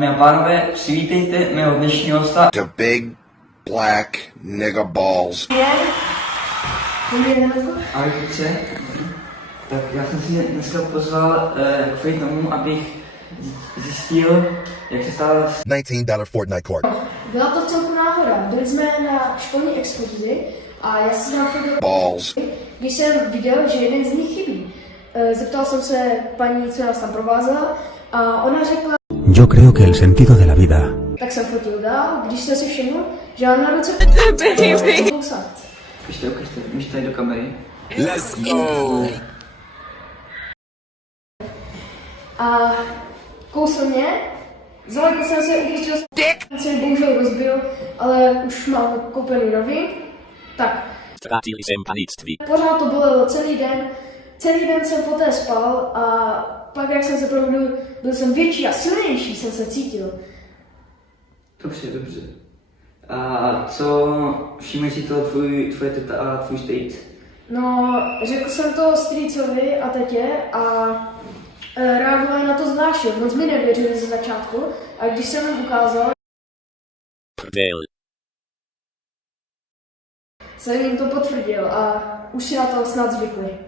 Dámy a pánové, přivítejte mého dnešního hosta. The big black nigga balls. Ahoj kluci. Tak já jsem si dneska pozval kvůli tomu, abych zjistil, jak se stala $19 Fortnite court. Byla to celku náhoda. Byli jsme na školní exkurzi a já si tam chodil, Balls. když jsem viděl, že jeden z nich chybí. Zeptal jsem se paní, co nás tam provázela, a ona řekla, Yo creo que el sentido de la vida tak jsem fotil dál, když jsem si všiml, že mám na ruce kousat. ukažte, můžete tady do kamery. Let's go. A kousl mě, zalekl jsem se, i když jsem bohužel rozbil, ale už mám koupený nový. Tak, Ztratili jsem panictví. pořád to bolelo celý den. Celý den jsem poté spal a pak, jak jsem se probudil, byl jsem větší a silnější, jsem se cítil. Dobře. A co, všimli si to tvoje teta a tvůj strýc? No, řekl jsem to strýcovi a tetě a reagovali na to zvláštně. Moc mi nevěřili ze začátku a když jsem jim ukázal, Prdel. jsem jim to potvrdil a už si na to snad zvykli.